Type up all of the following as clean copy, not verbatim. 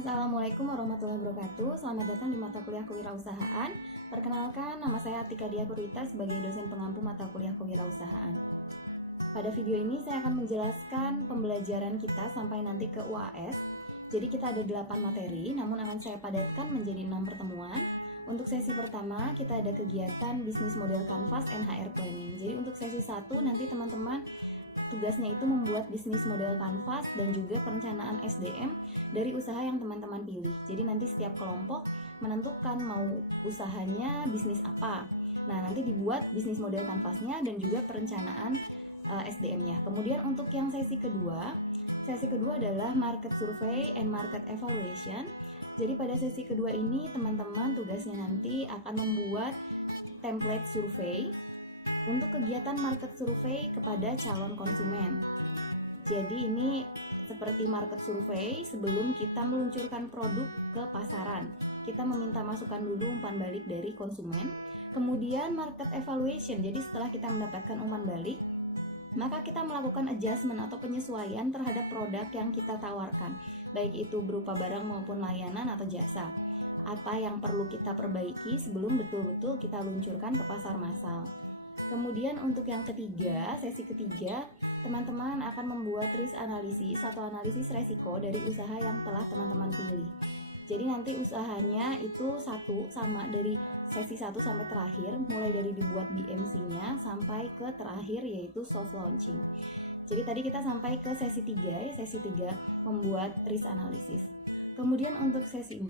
Assalamualaikum warahmatullahi wabarakatuh. Selamat datang di mata kuliah kewirausahaan. Perkenalkan, nama saya Atika Diah Purwita sebagai dosen pengampu mata kuliah kewirausahaan. Pada video ini saya akan menjelaskan pembelajaran kita sampai nanti ke UAS. Jadi kita ada 8 materi, namun akan saya padatkan menjadi 6 pertemuan. Untuk sesi pertama, kita ada kegiatan bisnis model Canvas NHR Planning. Jadi untuk sesi 1 nanti teman-teman tugasnya itu membuat bisnis model Canvas dan juga perencanaan SDM dari usaha yang teman-teman pilih. Jadi nanti setiap kelompok menentukan mau usahanya bisnis apa. Nah, nanti dibuat bisnis model Canvasnya dan juga perencanaan SDM-nya. Kemudian untuk yang sesi kedua adalah market survey and market evaluation. Jadi pada sesi kedua ini teman-teman tugasnya nanti akan membuat template survei untuk kegiatan market survey kepada calon konsumen. Jadi ini seperti market survei sebelum kita meluncurkan produk ke pasaran. Kita meminta masukan dulu umpan balik dari konsumen. Kemudian market evaluation, jadi setelah kita mendapatkan umpan balik, maka kita melakukan adjustment atau penyesuaian terhadap produk yang kita tawarkan, baik itu berupa barang maupun layanan atau jasa. Apa yang perlu kita perbaiki sebelum betul-betul kita luncurkan ke pasar massal. Kemudian untuk yang ketiga, sesi ketiga, teman-teman akan membuat risk analisis atau analisis resiko dari usaha yang telah teman-teman pilih. Jadi nanti usahanya itu sama dari sesi 1 sampai terakhir, mulai dari dibuat BMC-nya sampai ke terakhir yaitu soft launching. Jadi tadi kita sampai ke sesi 3 ya, sesi 3 membuat risk analisis. Kemudian untuk sesi 4,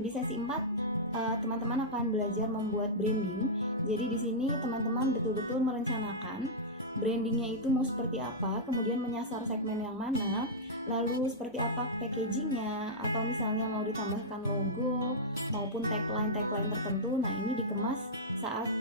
di sesi 4 teman-teman akan belajar membuat branding. Jadi di sini teman-teman betul-betul merencanakan brandingnya itu mau seperti apa, kemudian menyasar segmen yang mana, lalu seperti apa packagingnya, atau misalnya mau ditambahkan logo maupun tagline tertentu. Nah, ini dikemas saat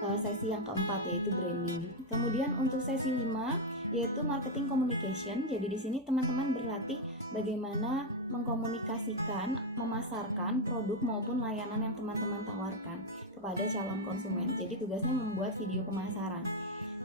sesi yang keempat yaitu branding. Kemudian untuk sesi 5 yaitu marketing communication. Jadi di sini teman-teman berlatih bagaimana mengkomunikasikan, memasarkan produk maupun layanan yang teman-teman tawarkan kepada calon konsumen. Jadi tugasnya membuat video pemasaran.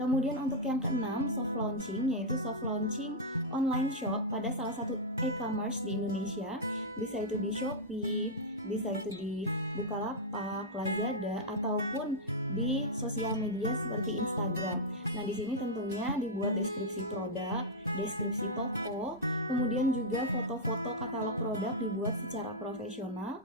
Kemudian untuk yang keenam, soft launching, yaitu soft launching online shop pada salah satu e-commerce di Indonesia. Bisa itu di Shopee, bisa itu di Bukalapak, Lazada, ataupun di sosial media seperti Instagram. Nah, di sini tentunya dibuat deskripsi produk, deskripsi toko, kemudian juga foto-foto katalog produk dibuat secara profesional.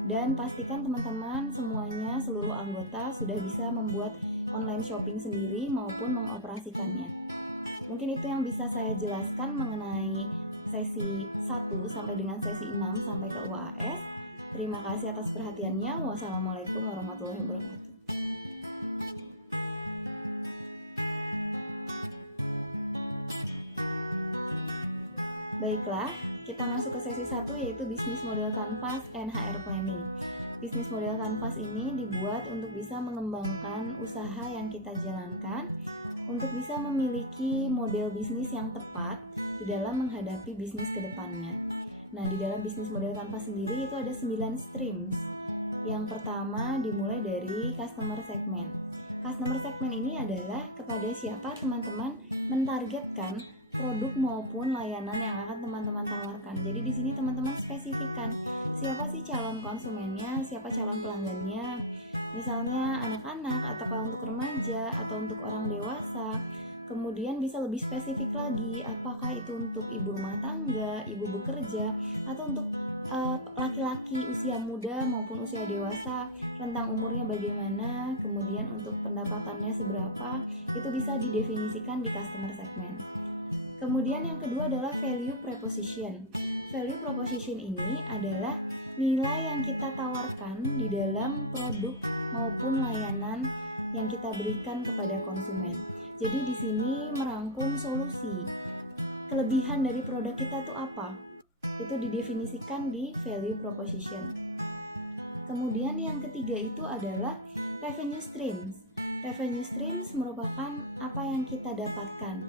Dan pastikan teman-teman semuanya, seluruh anggota sudah bisa membuat online shopping sendiri maupun mengoperasikannya. Mungkin itu yang bisa saya jelaskan mengenai sesi 1 sampai dengan sesi 6 sampai ke UAS. Terima kasih atas perhatiannya. Wassalamualaikum warahmatullahi wabarakatuh. Baiklah, kita masuk ke sesi 1 yaitu bisnis model Canvas NHR Planning. Bisnis model Canvas ini dibuat untuk bisa mengembangkan usaha yang kita jalankan, untuk bisa memiliki model bisnis yang tepat di dalam menghadapi bisnis ke depannya. Nah, di dalam bisnis model Canvas sendiri itu ada 9 streams. Yang pertama dimulai dari customer segment. Customer segment ini adalah kepada siapa teman-teman mentargetkan produk maupun layanan yang akan teman-teman tawarkan. Jadi di sini teman-teman spesifikkan siapa sih calon konsumennya, siapa calon pelanggannya. Misalnya anak-anak, atau untuk remaja, atau untuk orang dewasa. Kemudian bisa lebih spesifik lagi, apakah itu untuk ibu rumah tangga, ibu bekerja, atau untuk laki-laki usia muda maupun usia dewasa, rentang umurnya bagaimana, kemudian untuk pendapatannya seberapa, itu bisa didefinisikan di customer segment. Kemudian yang kedua adalah value proposition. Value proposition ini adalah nilai yang kita tawarkan di dalam produk maupun layanan yang kita berikan kepada konsumen. Jadi di sini merangkum solusi. Kelebihan dari produk kita itu apa? Itu didefinisikan di value proposition. Kemudian yang ketiga itu adalah revenue streams. Revenue streams merupakan apa yang kita dapatkan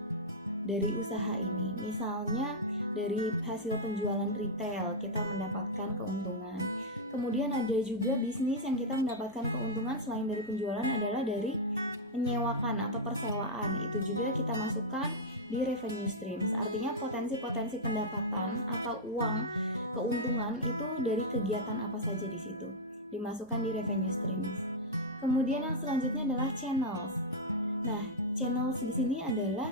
dari usaha ini. Misalnya dari hasil penjualan retail kita mendapatkan keuntungan. Kemudian ada juga bisnis yang kita mendapatkan keuntungan selain dari penjualan adalah dari menyewakan atau persewaan. Itu juga kita masukkan di revenue streams. Artinya potensi-potensi pendapatan atau uang keuntungan itu dari kegiatan apa saja di situ, dimasukkan di revenue streams. Kemudian yang selanjutnya adalah channels. Nah, channels di sini adalah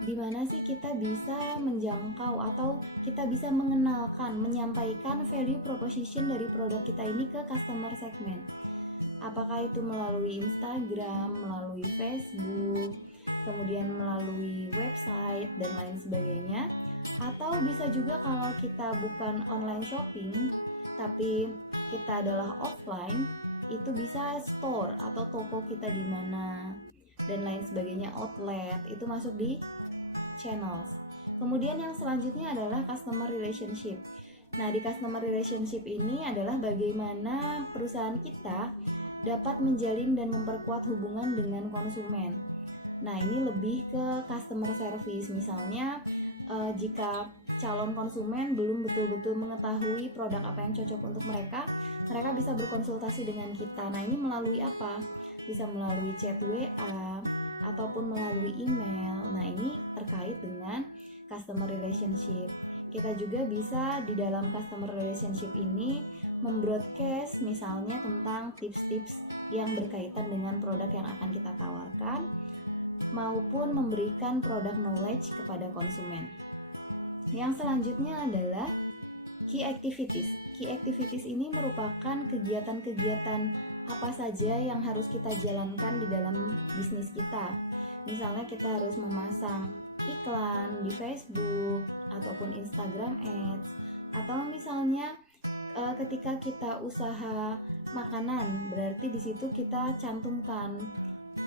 di mana sih kita bisa menjangkau atau kita bisa mengenalkan, menyampaikan value proposition dari produk kita ini ke customer segment. Apakah itu melalui Instagram, melalui Facebook, kemudian melalui website dan lain sebagainya, atau bisa juga kalau kita bukan online shopping tapi kita adalah offline, itu bisa store atau toko kita di mana dan lain sebagainya, outlet, itu masuk di channels. Kemudian yang selanjutnya adalah customer relationship. Nah, di customer relationship ini adalah bagaimana perusahaan kita dapat menjalin dan memperkuat hubungan dengan konsumen. Nah, ini lebih ke customer service. Misalnya, jika calon konsumen belum betul-betul mengetahui produk apa yang cocok untuk mereka bisa berkonsultasi dengan kita. Nah, ini melalui apa? Bisa melalui chat WA ataupun melalui email. Nah, ini terkait dengan customer relationship. Kita juga bisa di dalam customer relationship ini membroadcast misalnya tentang tips-tips yang berkaitan dengan produk yang akan kita tawarkan maupun memberikan product knowledge kepada konsumen. Yang selanjutnya adalah key activities. Key activities ini merupakan kegiatan-kegiatan apa saja yang harus kita jalankan di dalam bisnis kita. Misalnya kita harus memasang iklan di Facebook ataupun Instagram Ads, atau misalnya ketika kita usaha makanan, berarti di situ kita cantumkan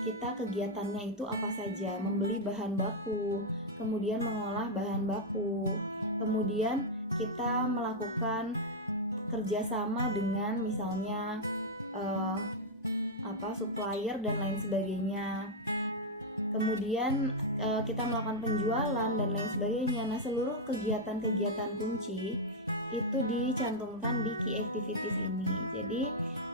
kita kegiatannya itu apa saja, membeli bahan baku, kemudian mengolah bahan baku, kemudian kita melakukan kerjasama dengan misalnya supplier dan lain sebagainya. Kemudian kita melakukan penjualan dan lain sebagainya. Nah, seluruh kegiatan-kegiatan kunci itu dicantumkan di key activities ini. Jadi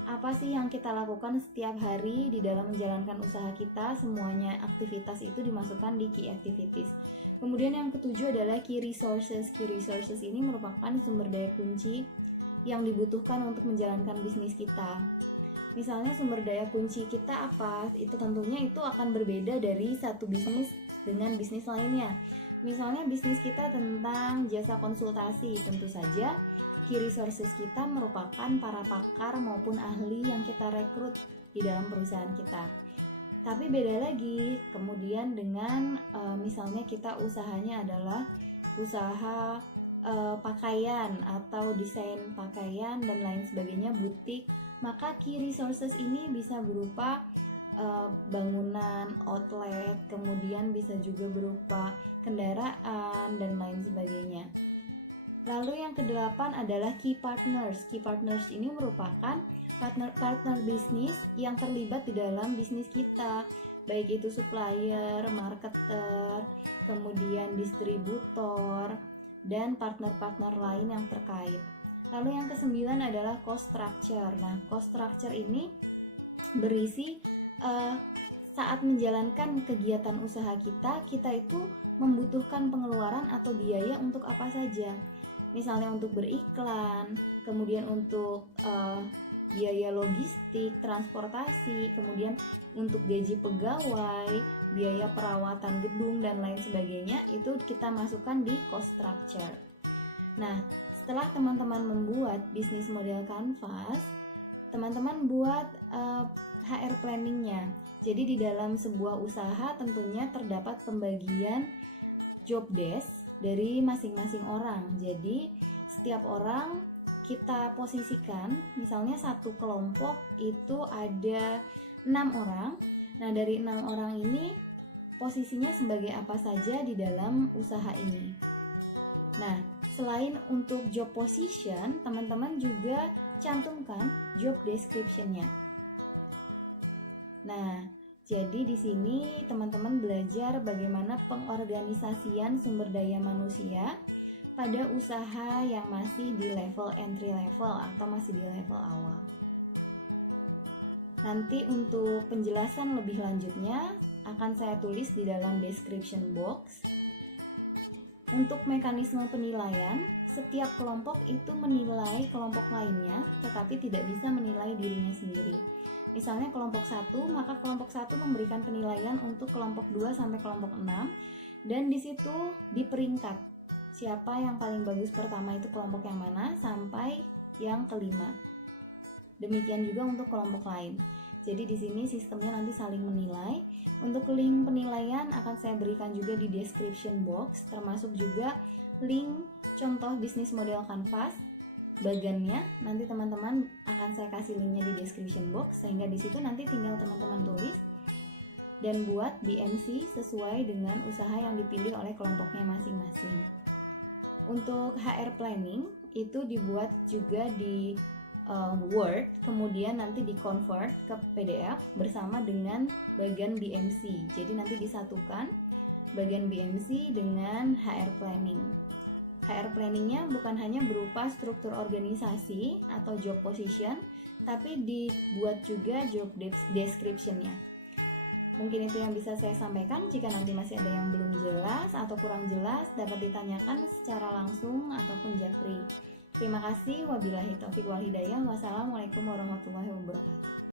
apa sih yang kita lakukan setiap hari di dalam menjalankan usaha kita, semuanya aktivitas itu dimasukkan di key activities. Kemudian yang ketujuh adalah key resources. Key resources ini merupakan sumber daya kunci yang dibutuhkan untuk menjalankan bisnis kita. Misalnya sumber daya kunci kita apa? Itu tentunya itu akan berbeda dari satu bisnis dengan bisnis lainnya. Misalnya bisnis kita tentang jasa konsultasi, tentu saja key resources kita merupakan para pakar maupun ahli yang kita rekrut di dalam perusahaan kita. Tapi beda lagi kemudian dengan misalnya kita usahanya adalah usaha pakaian atau desain pakaian dan lain sebagainya, butik, maka key resources ini bisa berupa bangunan, outlet, kemudian bisa juga berupa kendaraan dan lain sebagainya. Lalu yang kedelapan adalah key partners. Key partners ini merupakan partner bisnis yang terlibat di dalam bisnis kita, baik itu supplier, marketer, kemudian distributor, dan partner-partner lain yang terkait. Lalu yang kesembilan adalah cost structure. Nah, cost structure ini berisi saat menjalankan kegiatan usaha kita itu membutuhkan pengeluaran atau biaya untuk apa saja. Misalnya untuk beriklan, kemudian untuk biaya logistik, transportasi, kemudian untuk gaji pegawai, biaya perawatan gedung dan lain sebagainya, itu kita masukkan di cost structure. Nah, setelah teman-teman membuat bisnis model Canvas, teman-teman buat HR planningnya. Jadi di dalam sebuah usaha tentunya terdapat pembagian job desk dari masing-masing orang. Jadi setiap orang kita posisikan, misalnya satu kelompok itu ada 6 orang. Nah, dari 6 orang ini posisinya sebagai apa saja di dalam usaha ini. Nah, selain untuk job position, teman-teman juga cantumkan job description-nya. Nah, jadi di sini teman-teman belajar bagaimana pengorganisasian sumber daya manusia pada usaha yang masih di level entry level atau masih di level awal. Nanti untuk penjelasan lebih lanjutnya akan saya tulis di dalam description box. Untuk mekanisme penilaian, setiap kelompok itu menilai kelompok lainnya, tetapi tidak bisa menilai dirinya sendiri. Misalnya kelompok 1, maka kelompok 1 memberikan penilaian untuk kelompok 2 sampai kelompok 6, dan di situ diperingkat. Siapa yang paling bagus pertama itu kelompok yang mana sampai yang kelima. Demikian juga untuk kelompok lain. Jadi di sini sistemnya nanti saling menilai. Untuk link penilaian akan saya berikan juga di description box, termasuk juga link contoh bisnis model Canvas bagannya. Nanti teman-teman akan saya kasih linknya di description box, sehingga di situ nanti tinggal teman-teman tulis dan buat BMC sesuai dengan usaha yang dipilih oleh kelompoknya masing-masing. Untuk HR planning itu dibuat juga di Word, kemudian nanti di-convert ke PDF bersama dengan bagian BMC. Jadi nanti disatukan bagian BMC dengan HR planning. HR planningnya bukan hanya berupa struktur organisasi atau job position, tapi dibuat juga job description-nya. Mungkin itu yang bisa saya sampaikan. Jika nanti masih ada yang belum jelas atau kurang jelas, dapat ditanyakan secara langsung ataupun japri. Terima kasih. Wabillahi taufiq wal hidayah. Wassalamualaikum warahmatullahi wabarakatuh.